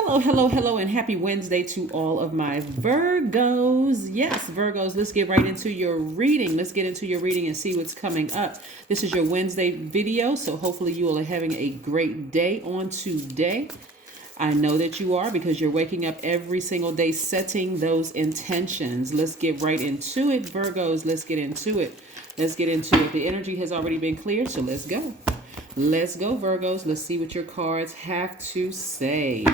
Hello, hello, hello, and happy Wednesday to all of my Virgos. Yes, Virgos, let's get right into your reading. Let's get into your reading and see what's coming up. This is your Wednesday video, so hopefully you all are having a great day on today. I know that you are because you're waking up every single day setting those intentions. Let's get right into it, Virgos. Let's get into it. Let's get into it. The energy has already been cleared, so let's go. Let's go, Virgos. Let's see what your cards have to say.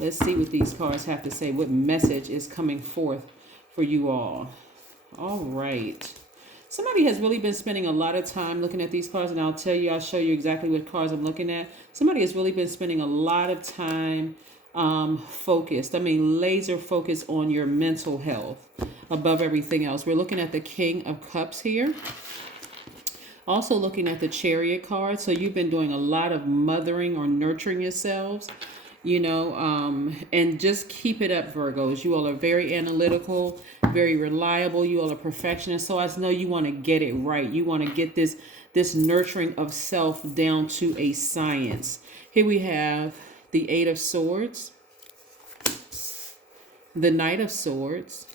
Let's see what these cards have to say. What message is coming forth for you all? All right. Somebody has really been spending a lot of time looking at these cards, and I'll show you exactly what cards I'm looking at. Somebody has really been spending a lot of time focused. Laser focused on your mental health above everything else. We're looking at the King of Cups here. Also looking at the Chariot card. So you've been doing a lot of mothering or nurturing yourselves, and just keep it up, Virgos. You all are very analytical, very reliable. You all are perfectionists. So I know you want to get it right. You want to get this nurturing of self down to a science. Here we have the Eight of Swords, the Knight of Swords,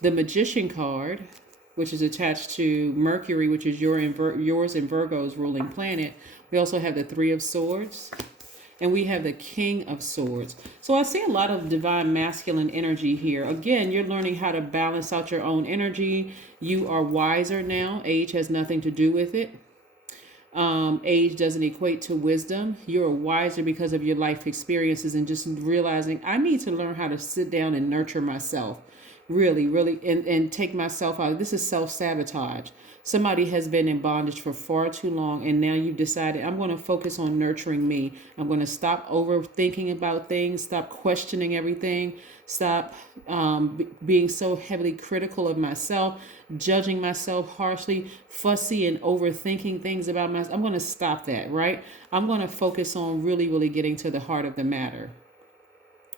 the Magician card, which is attached to Mercury, which is yours and Virgo's ruling planet. We also have the Three of Swords, and we have the King of Swords. So I see a lot of divine masculine energy here. Again, you're learning how to balance out your own energy. You are wiser now. Age has nothing to do with it. Age doesn't equate to wisdom. You're wiser because of your life experiences and just realizing I need to learn how to sit down and nurture myself. Really, and take myself out. This is self-sabotage. Somebody has been in bondage for far too long, and now you've decided, I'm going to focus on nurturing me. I'm going to stop overthinking about things, stop questioning everything, stop being so heavily critical of myself, judging myself harshly, fussy, and overthinking things about myself. I'm going to stop that, right? I'm going to focus on really getting to the heart of the matter.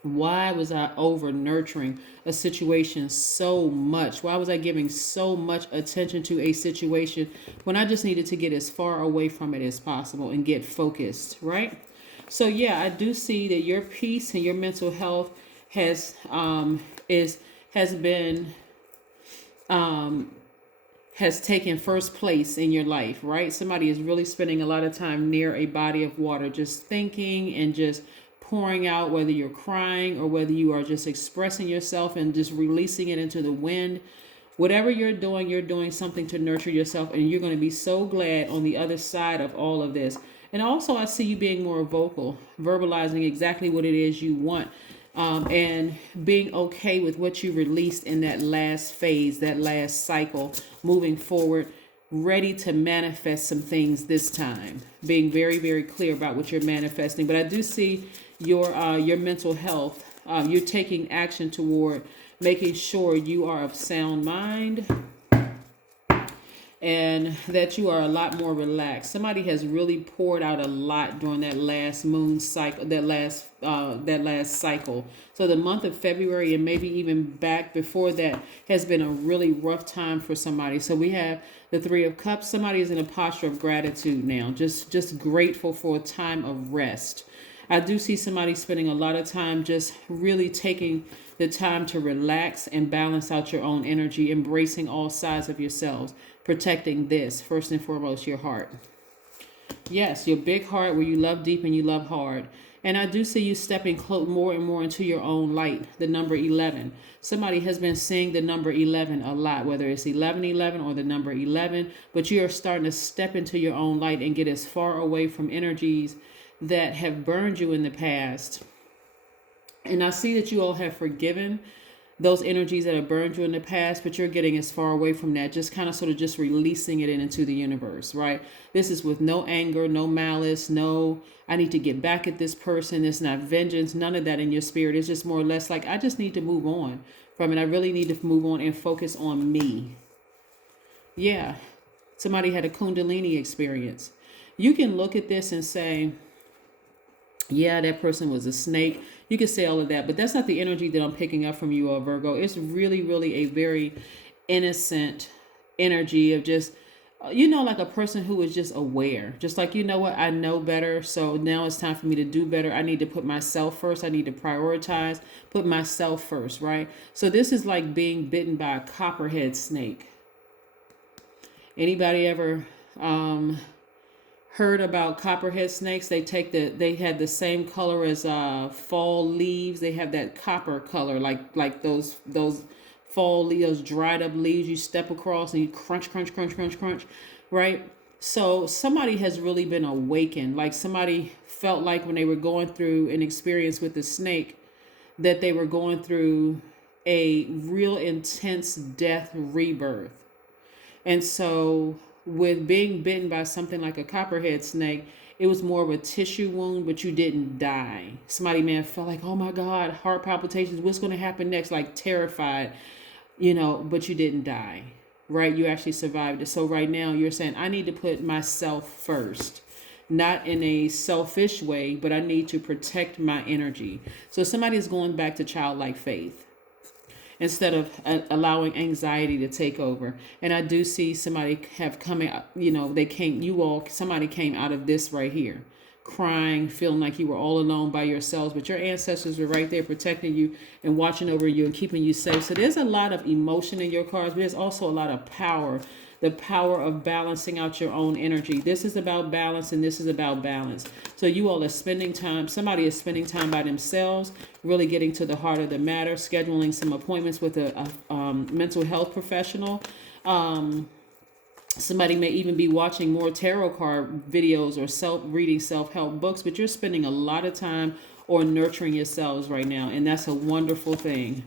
Why was I over nurturing a situation so much? Why was I giving so much attention to a situation when I just needed to get as far away from it as possible and get focused, right? So yeah, I do see that your peace and your mental health has taken first place in your life, right? Somebody is really spending a lot of time near a body of water, just thinking and just pouring out, whether you're crying or whether you are just expressing yourself and just releasing it into the wind. Whatever you're doing something to nurture yourself, and you're going to be so glad on the other side of all of this. And also I see you being more vocal, verbalizing exactly what it is you want, and being okay with what you released in that last phase, that last cycle, moving forward, ready to manifest some things this time, being very clear about what you're manifesting. But I do see your mental health. You're taking action toward making sure you are of sound mind and that you are a lot more relaxed. Somebody has really poured out a lot during that last moon cycle, that last cycle. So the month of February and maybe even back before that has been a really rough time for somebody. So we have the Three of Cups. Somebody is in a posture of gratitude now, just grateful for a time of rest. I do see somebody spending a lot of time just really taking the time to relax and balance out your own energy, embracing all sides of yourselves, protecting this, first and foremost, your heart. Yes, your big heart where you love deep and you love hard. And I do see you stepping more and more into your own light, the number 11. Somebody has been seeing the number 11 a lot, whether it's 1111 or the number 11, but you are starting to step into your own light and get as far away from energies that have burned you in the past. And I see that you all have forgiven those energies that have burned you in the past, but you're getting as far away from that, just kind of sort of just releasing it into the universe, right? This is with no anger, no malice, no, I need to get back at this person. It's not vengeance, none of that in your spirit. It's just more or less like, I just need to move on from it. I really need to move on and focus on me. Yeah, somebody had a Kundalini experience. You can look at this and say, yeah, that person was a snake. You can say all of that, but that's not the energy that I'm picking up from you, Virgo. It's really a very innocent energy of just you know, like a person who is just aware, just like, you know what, I know better, so now it's time for me to do better. I need to put myself first. I need to prioritize, put myself first, right? So this is like being bitten by a copperhead snake. Anybody ever heard about copperhead snakes? They had the same color as fall leaves. They have that copper color, like those fall leaves, those dried up leaves you step across and you crunch, crunch, crunch, crunch, crunch, right? So somebody has really been awakened. Like somebody felt like when they were going through an experience with the snake, that they were going through a real intense death rebirth. And so with being bitten by something like a copperhead snake, it was more of a tissue wound, but you didn't die. Somebody may have felt like, oh my God, heart palpitations, what's going to happen next? Like terrified, you know, but you didn't die, right? You actually survived it. So right now you're saying, I need to put myself first, not in a selfish way, but I need to protect my energy. So somebody is going back to childlike faith instead of allowing anxiety to take over. And I do see somebody have coming, you know, somebody came out of this right here, crying, feeling like you were all alone by yourselves, but your ancestors were right there protecting you and watching over you and keeping you safe. So there's a lot of emotion in your cards, but there's also a lot of power, the power of balancing out your own energy. This is about balance, and this is about balance. So you all are spending time, somebody is spending time by themselves, really getting to the heart of the matter, scheduling some appointments with a mental health professional. Somebody may even be watching more tarot card videos or reading self-help books, but you're spending a lot of time or nurturing yourselves right now. And that's a wonderful thing.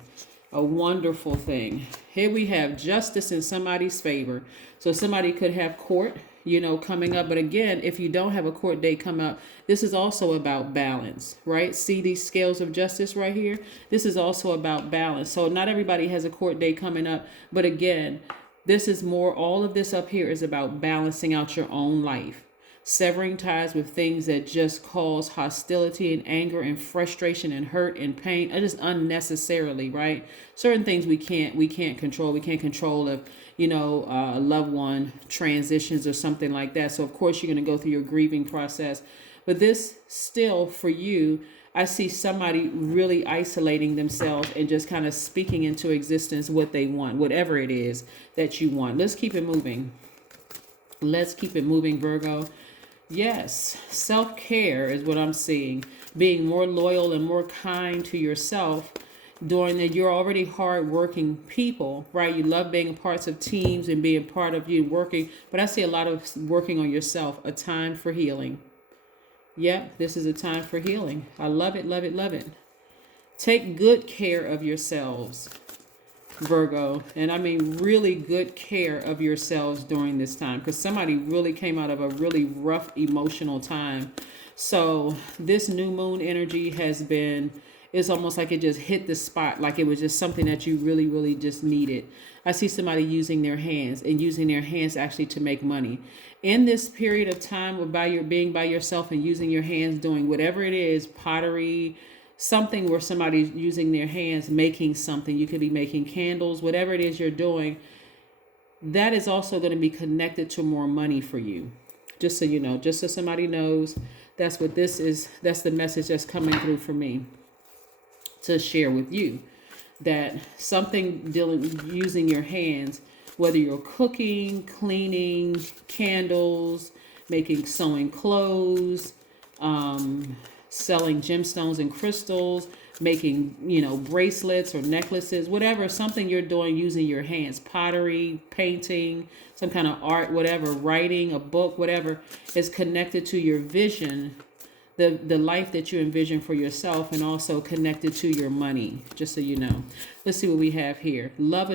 A wonderful thing. Here we have justice in somebody's favor. So somebody could have court, you know, coming up. But again, if you don't have a court date come up, this is also about balance, right? See these scales of justice right here? This is also about balance. So not everybody has a court date coming up. But again, this is more, all of this up here is about balancing out your own life. Severing ties with things that just cause hostility and anger and frustration and hurt and pain, just unnecessarily, right? Certain things we can't control. We can't control if, you know, a loved one transitions or something like that. So of course you're going to go through your grieving process. But this still, for you, I see somebody really isolating themselves and just kind of speaking into existence what they want, whatever it is that you want. Let's keep it moving. Let's keep it moving, Virgo. Yes, self-care is what I'm seeing. Being more loyal and more kind to yourself during that. You're already hard-working people, right? You love being parts of teams and being part of you working. But I see a lot of working on yourself, a time for healing. Yep, this is a time for healing. I love it, love it, love it. Take good care of yourselves, Virgo, and I mean really good care of yourselves during this time, because somebody really came out of a really rough emotional time. So this new moon energy it's almost like it just hit the spot, like it was just something that you really, really just needed. I see somebody using their hands actually to make money. In this period of time of being by yourself and using your hands, doing whatever it is, pottery, something where somebody's using their hands, making something. You could be making candles, whatever it is you're doing. That is also going to be connected to more money for you. Just so you know, just so somebody knows, that's what this is. That's the message that's coming through for me to share with you. That something using your hands, whether you're cooking, cleaning, candles, sewing clothes, selling gemstones and crystals, making, you know, bracelets or necklaces, whatever, something you're doing using your hands, pottery, painting, some kind of art, whatever, writing a book, whatever, is connected to your vision, the life that you envision for yourself, and also connected to your money, just so you know. Let's see what we have here. Like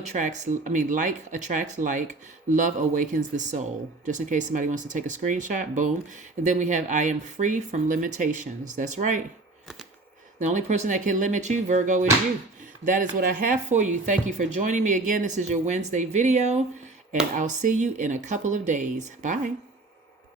attracts like, love awakens the soul. Just in case somebody wants to take a screenshot, boom. And then we have, I am free from limitations. That's right. The only person that can limit you, Virgo, is you. That is what I have for you. Thank you for joining me again. This is your Wednesday video, and I'll see you in a couple of days. Bye.